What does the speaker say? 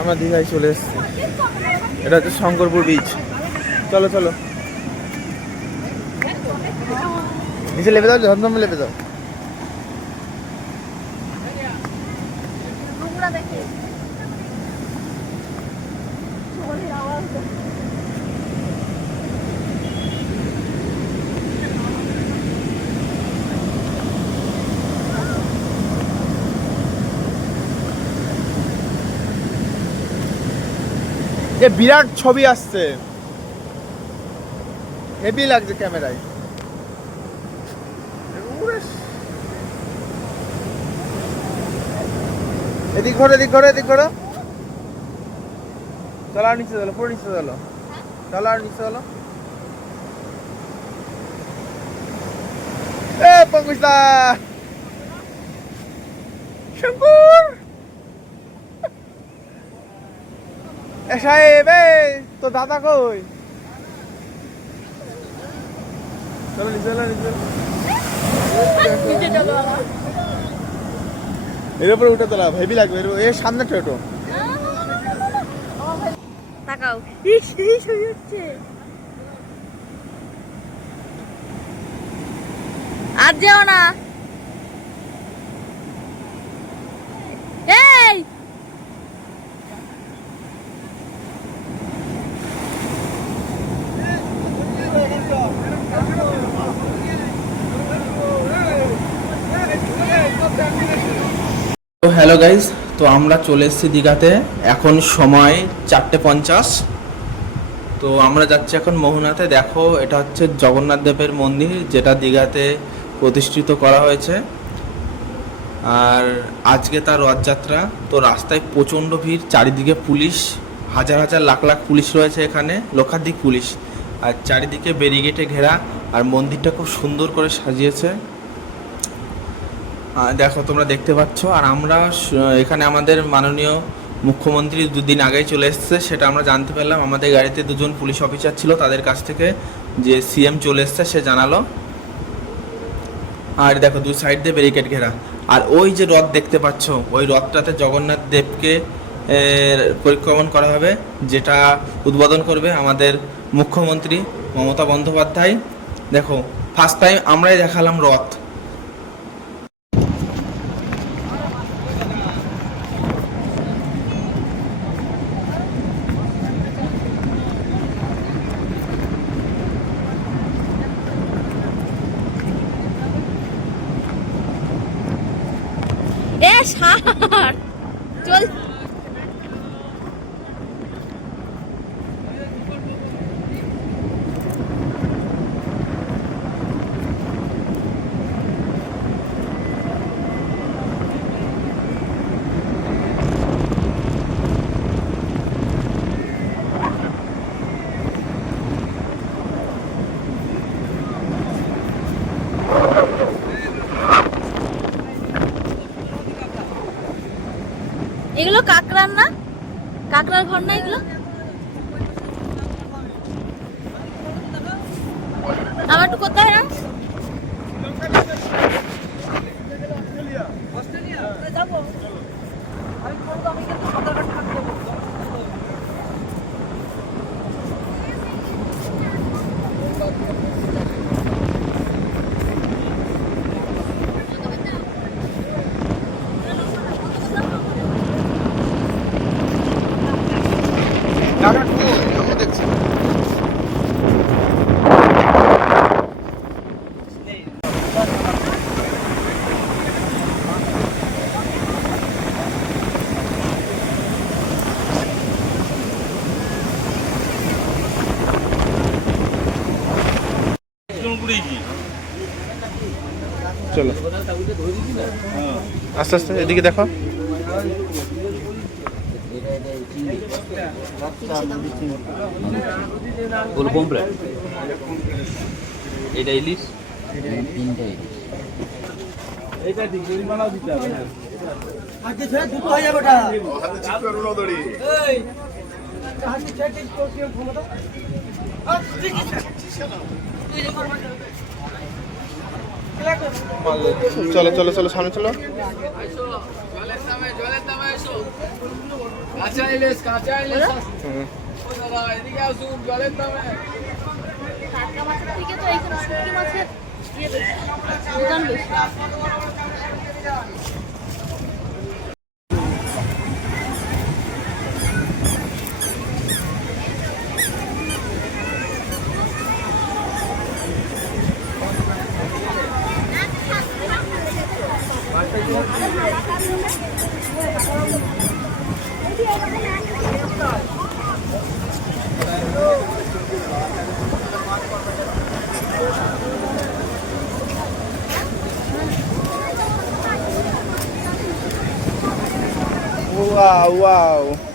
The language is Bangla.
আমরা দীঘায় চলে এসেছি। এটা হচ্ছে শঙ্করপুর বিচ চলো চলো। নিচে লেপে দাও, ঝমঝমে লেপে দাও। এ বিরাট ছবি আসছে। হেভি লাগছে ক্যামেরায়। এদিক ঘরে, এদিক ঘোরো এদিক ঘোরো। চলো আর নিচে চলো, পুরো নিচে চলো। চলো আর নিচে চলো। এ পঙ্কুশদা শঙ্কুর! এ সাহেব এ তো দাদা কই? চলো এর উপরে উঠে তোলা হেভি লাগবে এর এর সামনে টোটো তাকাও। এই সেই ছবি হচ্ছে আর যেও না এই তো হ্যালো গাইজ তো আমরা চলে এসেছি দীঘাতে। এখন সময় চারটে পঞ্চাশ। তো আমরা যাচ্ছি এখন মোহনাতে। দেখো, এটা হচ্ছে জগন্নাথ দেবের মন্দির, যেটা দীঘাতে প্রতিষ্ঠিত করা হয়েছে। আর আজকে তার রথযাত্রা। তো রাস্তায় প্রচণ্ড ভিড়, চারিদিকে পুলিশ। হাজার হাজার লাখ লাখ পুলিশ রয়েছে এখানে, লক্ষাধিক পুলিশ। আর চারিদিকে ব্যারিগেটে ঘেরা, আর মন্দিরটা খুব সুন্দর করে সাজিয়েছে। দেখো, তোমরা দেখতে পাচ্ছ, আর আমরা এখানে আমাদের মাননীয় মুখ্যমন্ত্রী দুদিন আগেই চলে এসেছে, সেটা আমরা জানতে পারলাম। আমাদের গাড়িতে দুজন পুলিশ অফিসার ছিল, তাদের কাছ থেকে যে সিএম চলে এসেছে, সে জানালো। আর দেখো, দুই সাইড দিয়ে ব্যারিকেড ঘেরা। আর ওই যে রথ দেখতে পাচ্ছ, ওই রথটাতে জগন্নাথ দেবকে পরিক্রমণ করা হবে, যেটা উদ্বোধন করবে আমাদের মুখ্যমন্ত্রী মমতা বন্দ্যোপাধ্যায়। দেখো ফার্স্ট টাইম আমরাই দেখালাম রথ এ সার। চল। এগুলো কাকড়ার না? কাকড়ার ঘর না এগুলো? আমার একটু কোথায় না চলো। আস্তে আস্তে এদিকে দেখো। এটা ইলিশ তিনটা ইলিশ? এই চলো চলো চলো সামনে চলো হুম। টাটকা মাছের থেকে তো এইখানে চলো চলো সামনে চলো। দোকান বেশি Wow, wow.